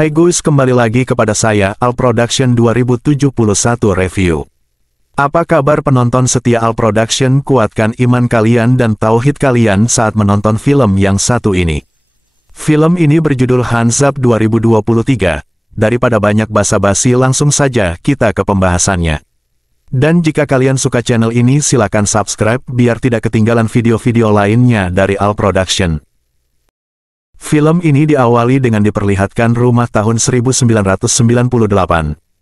Hai guys, kembali lagi kepada saya Al Production 2071 Review. Apa kabar penonton setia Al Production? Kuatkan iman kalian dan tauhid kalian saat menonton film yang satu ini. Film ini berjudul Hands Up 2023. Daripada banyak basa-basi, langsung saja kita ke pembahasannya. Dan jika kalian suka channel ini, silakan subscribe biar tidak ketinggalan video-video lainnya dari Al Production. Film ini diawali dengan diperlihatkan rumah tahun 1998.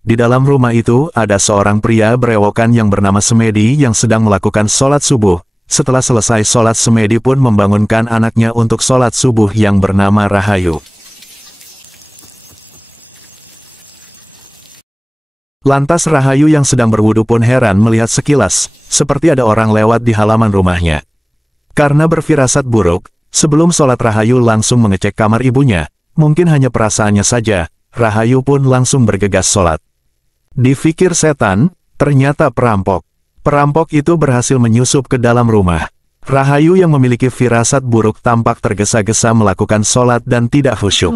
Di dalam rumah itu, ada seorang pria berewokan yang bernama Semedi yang sedang melakukan sholat subuh. Setelah selesai sholat, Semedi pun membangunkan anaknya untuk sholat subuh yang bernama Rahayu. Lantas Rahayu yang sedang berwudu pun heran melihat sekilas, seperti ada orang lewat di halaman rumahnya. Karena berfirasat buruk, sebelum sholat Rahayu langsung mengecek kamar ibunya. Mungkin hanya perasaannya saja, Rahayu pun langsung bergegas sholat. Dipikir setan, ternyata perampok. Perampok itu berhasil menyusup ke dalam rumah. Rahayu yang memiliki firasat buruk tampak tergesa-gesa melakukan sholat dan tidak khusyuk.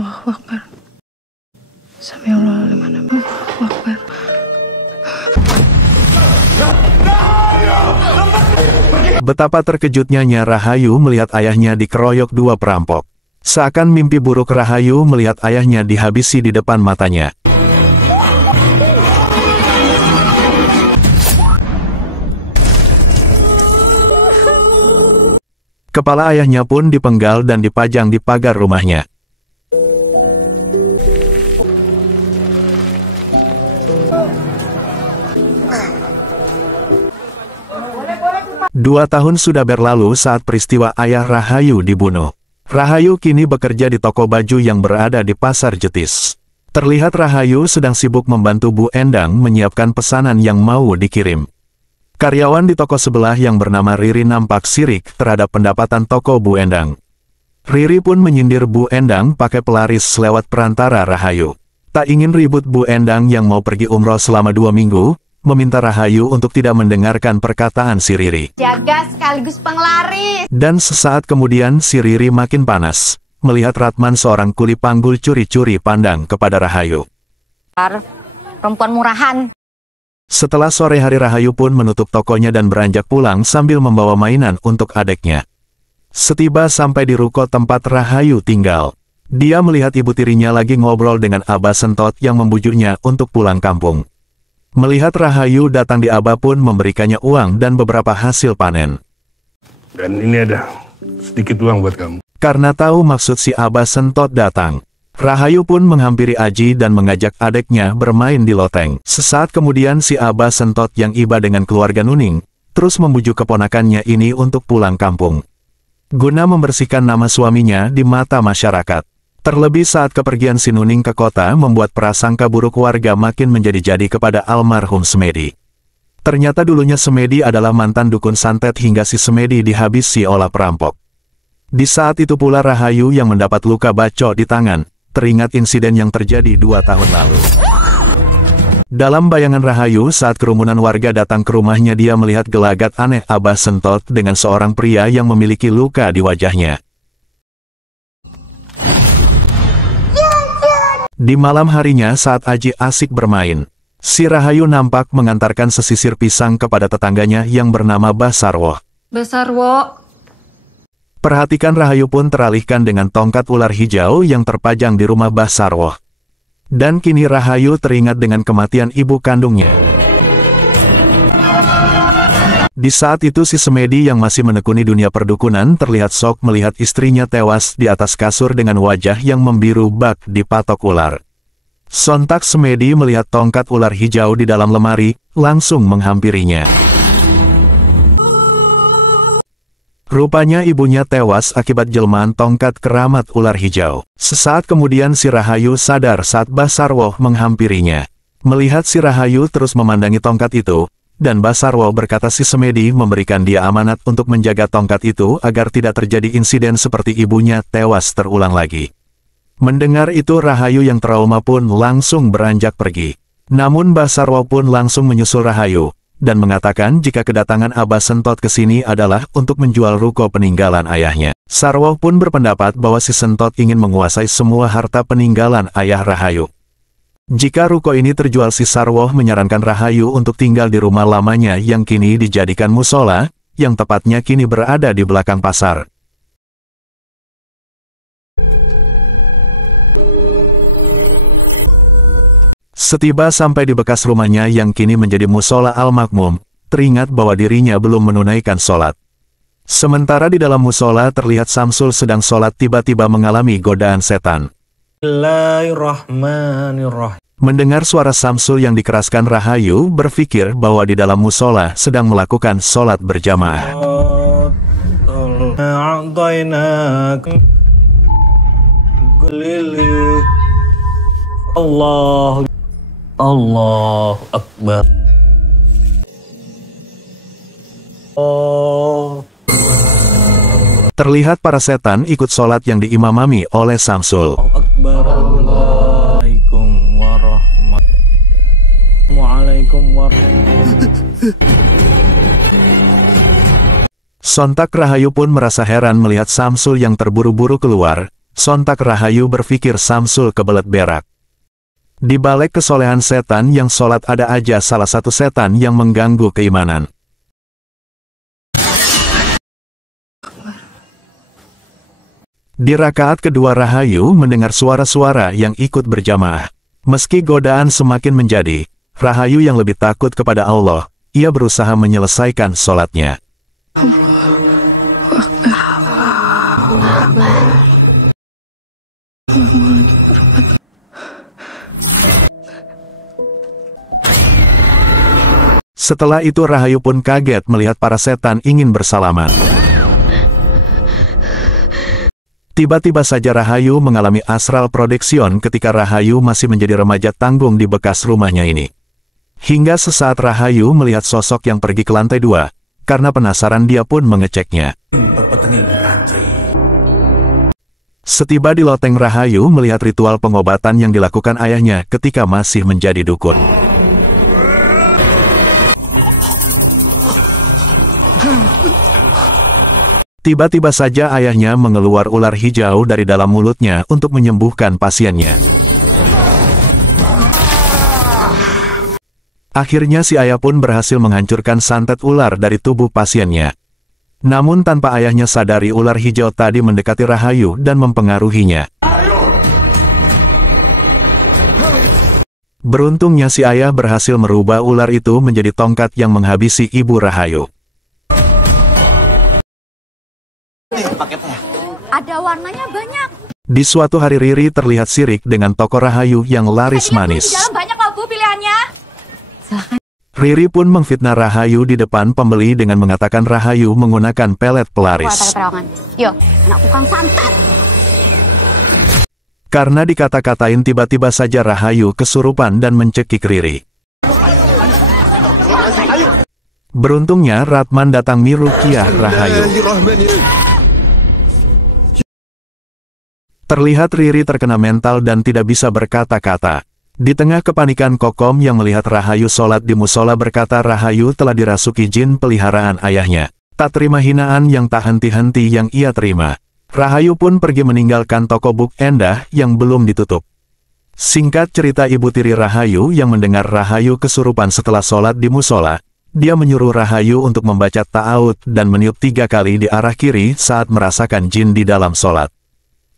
Betapa terkejutnya Rahayu melihat ayahnya dikeroyok dua perampok. Seakan mimpi buruk Rahayu melihat ayahnya dihabisi di depan matanya. Kepala ayahnya pun dipenggal dan dipajang di pagar rumahnya. Dua tahun sudah berlalu saat peristiwa ayah Rahayu dibunuh. Rahayu kini bekerja di toko baju yang berada di Pasar Jetis. Terlihat Rahayu sedang sibuk membantu Bu Endang menyiapkan pesanan yang mau dikirim. Karyawan di toko sebelah yang bernama Riri nampak sirik terhadap pendapatan toko Bu Endang. Riri pun menyindir Bu Endang pakai pelaris lewat perantara Rahayu. Tak ingin ribut, Bu Endang yang mau pergi umroh selama 2 minggu, meminta Rahayu untuk tidak mendengarkan perkataan si Riri. Jaga sekaligus penglaris. Dan sesaat kemudian si Riri makin panas, melihat Ratman seorang kuli panggul curi-curi pandang kepada Rahayu. Perempuan murahan. Setelah sore hari, Rahayu pun menutup tokonya dan beranjak pulang sambil membawa mainan untuk adiknya. Setiba sampai di ruko tempat Rahayu tinggal, dia melihat ibu tirinya lagi ngobrol dengan Abah Sentot yang membujuknya untuk pulang kampung. Melihat Rahayu datang, di Abah pun memberikannya uang dan beberapa hasil panen. Dan ini ada sedikit uang buat kamu. Karena tahu maksud si Abah Sentot datang, Rahayu pun menghampiri Aji dan mengajak adiknya bermain di loteng. Sesaat kemudian si Abah Sentot yang iba dengan keluarga Nuning, terus membujuk keponakannya ini untuk pulang kampung, guna membersihkan nama suaminya di mata masyarakat. Terlebih saat kepergian si Nuning ke kota membuat prasangka buruk warga makin menjadi-jadi kepada almarhum Semedi. Ternyata dulunya Semedi adalah mantan dukun santet hingga si Semedi dihabisi oleh perampok. Di saat itu pula Rahayu yang mendapat luka bacok di tangan, teringat insiden yang terjadi 2 tahun lalu. Dalam bayangan Rahayu saat kerumunan warga datang ke rumahnya, dia melihat gelagat aneh Abah Sentot dengan seorang pria yang memiliki luka di wajahnya. Di malam harinya saat Aji asik bermain, si Rahayu nampak mengantarkan sesisir pisang kepada tetangganya yang bernama Basarwo. Basarwo. Perhatikan, Rahayu pun teralihkan dengan tongkat ular hijau yang terpajang di rumah Basarwo. Dan kini Rahayu teringat dengan kematian ibu kandungnya. Di saat itu si Semedi yang masih menekuni dunia perdukunan terlihat shock melihat istrinya tewas di atas kasur dengan wajah yang membiru bak dipatok ular. Sontak Semedi melihat tongkat ular hijau di dalam lemari, langsung menghampirinya. Rupanya ibunya tewas akibat jelmaan tongkat keramat ular hijau. Sesaat kemudian si Rahayu sadar saat Basarwo menghampirinya. Melihat si Rahayu terus memandangi tongkat itu, dan Basarwo berkata si Semedi memberikan dia amanat untuk menjaga tongkat itu agar tidak terjadi insiden seperti ibunya tewas terulang lagi. Mendengar itu Rahayu yang trauma pun langsung beranjak pergi. Namun Basarwo pun langsung menyusul Rahayu, dan mengatakan jika kedatangan Abah Sentot ke sini adalah untuk menjual ruko peninggalan ayahnya. Sarwoh pun berpendapat bahwa si Sentot ingin menguasai semua harta peninggalan ayah Rahayu. Jika ruko ini terjual, si Sarwoh menyarankan Rahayu untuk tinggal di rumah lamanya yang kini dijadikan musola, yang tepatnya kini berada di belakang pasar. Setiba sampai di bekas rumahnya yang kini menjadi musola Al-Makmum, teringat bahwa dirinya belum menunaikan sholat. Sementara di dalam musola terlihat Samsul sedang sholat tiba-tiba mengalami godaan setan. Bismillahirrahmanirrahim. Mendengar suara Samsul yang dikeraskan, Rahayu berpikir bahwa di dalam musola sedang melakukan sholat berjamaah. Allahu Akbar. Terlihat para setan ikut sholat yang diimamami oleh Samsul. Waalaikum warahmatullahi wabarakatuh. Sontak Rahayu pun merasa heran melihat Samsul yang terburu-buru keluar. Sontak Rahayu berpikir Samsul kebelet berak. Di balik kesolehan setan yang sholat ada aja salah satu setan yang mengganggu keimanan. Di rakaat kedua Rahayu mendengar suara-suara yang ikut berjamaah. Meski godaan semakin menjadi, Rahayu yang lebih takut kepada Allah, ia berusaha menyelesaikan sholatnya. Setelah itu Rahayu pun kaget melihat para setan ingin bersalaman. Tiba-tiba saja Rahayu mengalami astral projection ketika Rahayu masih menjadi remaja tanggung di bekas rumahnya ini. Hingga sesaat Rahayu melihat sosok yang pergi ke lantai 2, karena penasaran dia pun mengeceknya. Setiba di loteng, Rahayu melihat ritual pengobatan yang dilakukan ayahnya ketika masih menjadi dukun. Tiba-tiba saja ayahnya mengeluar ular hijau dari dalam mulutnya untuk menyembuhkan pasiennya. Akhirnya si ayah pun berhasil menghancurkan santet ular dari tubuh pasiennya. Namun tanpa ayahnya sadari, ular hijau tadi mendekati Rahayu dan mempengaruhinya. Beruntungnya si ayah berhasil merubah ular itu menjadi tongkat yang menghabisi ibu Rahayu. Ada warnanya banyak. Di suatu hari Riri terlihat sirik dengan toko Rahayu yang laris manis. Di dalam banyak loh Bu pilihannya. Riri pun memfitnah Rahayu di depan pembeli dengan mengatakan Rahayu menggunakan pelet pelaris. Yo, anak tukang santet. Karena dikata-katain, tiba-tiba saja Rahayu kesurupan dan mencekik Riri. Beruntungnya Ratman datang meruqyah Rahayu. Terlihat Riri terkena mental dan tidak bisa berkata-kata. Di tengah kepanikan Kokom yang melihat Rahayu sholat di musola berkata Rahayu telah dirasuki jin peliharaan ayahnya. Tak terima hinaan yang tak henti-henti yang ia terima, Rahayu pun pergi meninggalkan toko Buk Endah yang belum ditutup. Singkat cerita, ibu tiri Rahayu yang mendengar Rahayu kesurupan setelah sholat di musola, dia menyuruh Rahayu untuk membaca ta'awud dan meniup 3 kali di arah kiri saat merasakan jin di dalam sholat.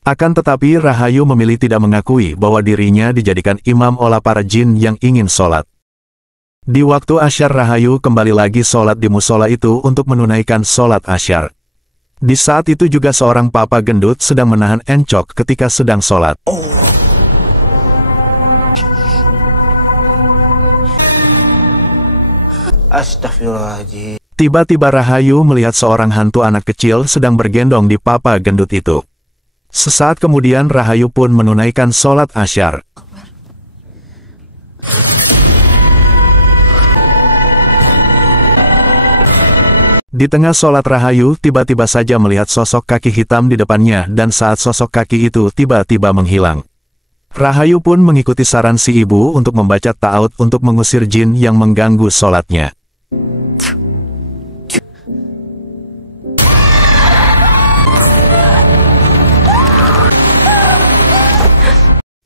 Akan tetapi Rahayu memilih tidak mengakui bahwa dirinya dijadikan imam oleh para jin yang ingin sholat. Di waktu asyar Rahayu kembali lagi sholat di musola itu untuk menunaikan sholat asyar. Di saat itu juga seorang papa gendut sedang menahan encok ketika sedang sholat. Astagfirullahaladzim. Tiba-tiba Rahayu melihat seorang hantu anak kecil sedang bergendong di papa gendut itu. Sesaat kemudian Rahayu pun menunaikan sholat asyar. Di tengah sholat Rahayu tiba-tiba saja melihat sosok kaki hitam di depannya dan saat sosok kaki itu tiba-tiba menghilang. Rahayu pun mengikuti saran si ibu untuk membaca ta'awud untuk mengusir jin yang mengganggu sholatnya.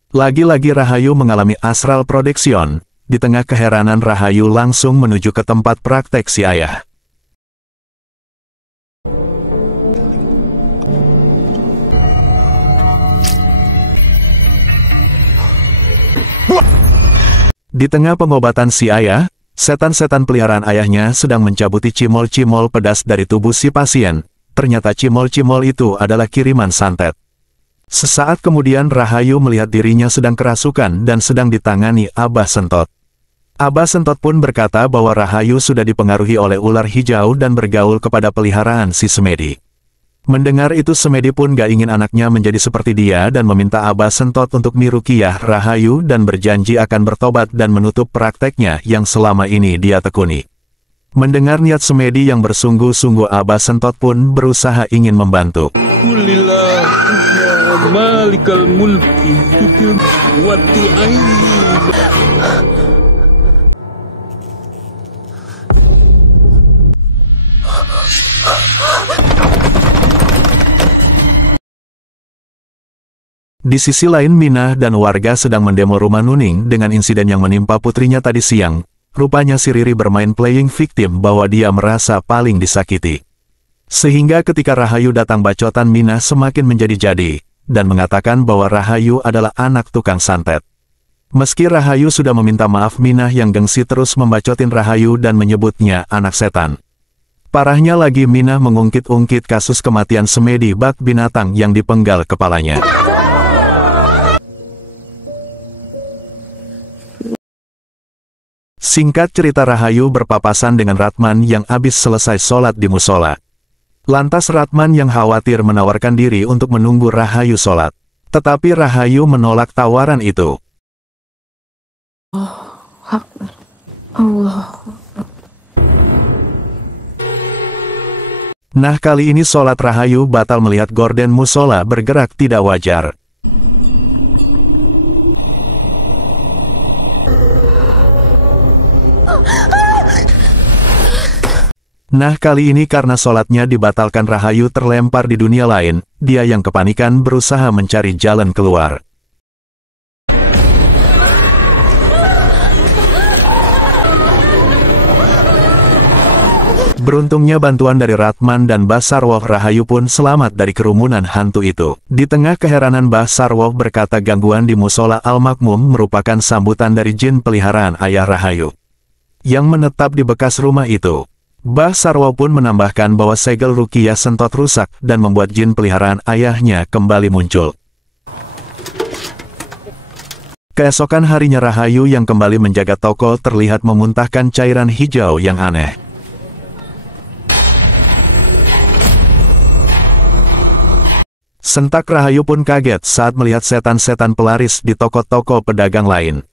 Lagi-lagi Rahayu mengalami astral projection. Di tengah keheranan Rahayu langsung menuju ke tempat praktek si ayah. Di tengah pengobatan si ayah, setan-setan peliharaan ayahnya sedang mencabuti cimol-cimol pedas dari tubuh si pasien. Ternyata cimol-cimol itu adalah kiriman santet. Sesaat kemudian Rahayu melihat dirinya sedang kerasukan dan sedang ditangani Abah Sentot. Abah Sentot pun berkata bahwa Rahayu sudah dipengaruhi oleh ular hijau dan bergaul kepada peliharaan si Semedi. Mendengar itu Semedi pun gak ingin anaknya menjadi seperti dia dan meminta Abah Sentot untuk mirukiyah Rahayu dan berjanji akan bertobat dan menutup prakteknya yang selama ini dia tekuni. Mendengar niat Semedi yang bersungguh-sungguh Abah Sentot pun berusaha ingin membantu. Malikal mulki tutil wati aini. Di sisi lain Minah dan warga sedang mendemo rumah Nuning dengan insiden yang menimpa putrinya tadi siang. Rupanya si Riri bermain playing victim bahwa dia merasa paling disakiti. Sehingga ketika Rahayu datang bacotan Minah semakin menjadi-jadi, dan mengatakan bahwa Rahayu adalah anak tukang santet. Meski Rahayu sudah meminta maaf Minah yang gengsi terus membacotin Rahayu dan menyebutnya anak setan. Parahnya lagi Minah mengungkit-ungkit kasus kematian Semedi bak binatang yang dipenggal kepalanya. Singkat cerita Rahayu berpapasan dengan Ratman yang habis selesai sholat di musola. Lantas Ratman yang khawatir menawarkan diri untuk menunggu Rahayu sholat. Tetapi Rahayu menolak tawaran itu. Nah kali ini sholat Rahayu batal melihat gorden musola bergerak tidak wajar. Nah kali ini karena sholatnya dibatalkan Rahayu terlempar di dunia lain, dia yang kepanikan berusaha mencari jalan keluar. Beruntungnya bantuan dari Ratman dan Mbah Sarwoh Rahayu pun selamat dari kerumunan hantu itu. Di tengah keheranan Mbah Sarwoh berkata gangguan di musola Al-Makmum merupakan sambutan dari jin peliharaan ayah Rahayu yang menetap di bekas rumah itu. Mbah Sarwoh pun menambahkan bahwa segel Ruqyah Sentot rusak dan membuat jin peliharaan ayahnya kembali muncul. Keesokan harinya Rahayu yang kembali menjaga toko terlihat memuntahkan cairan hijau yang aneh. Sentak Rahayu pun kaget saat melihat setan-setan pelaris di toko-toko pedagang lain.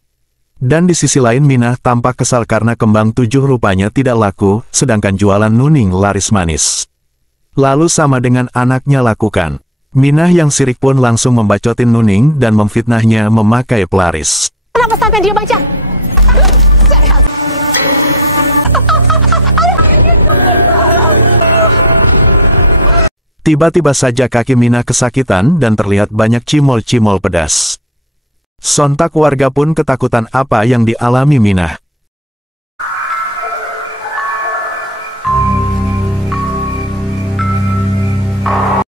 Dan di sisi lain Minah tampak kesal karena kembang 7 rupanya tidak laku, sedangkan jualan Nuning laris manis. Lalu sama dengan anaknya lakukan. Minah yang sirik pun langsung membacotin Nuning dan memfitnahnya memakai pelaris. Kenapa sampai dia baca? Tiba-tiba saja kaki Minah kesakitan dan terlihat banyak cimol-cimol pedas. Sontak warga pun ketakutan apa yang dialami Minah.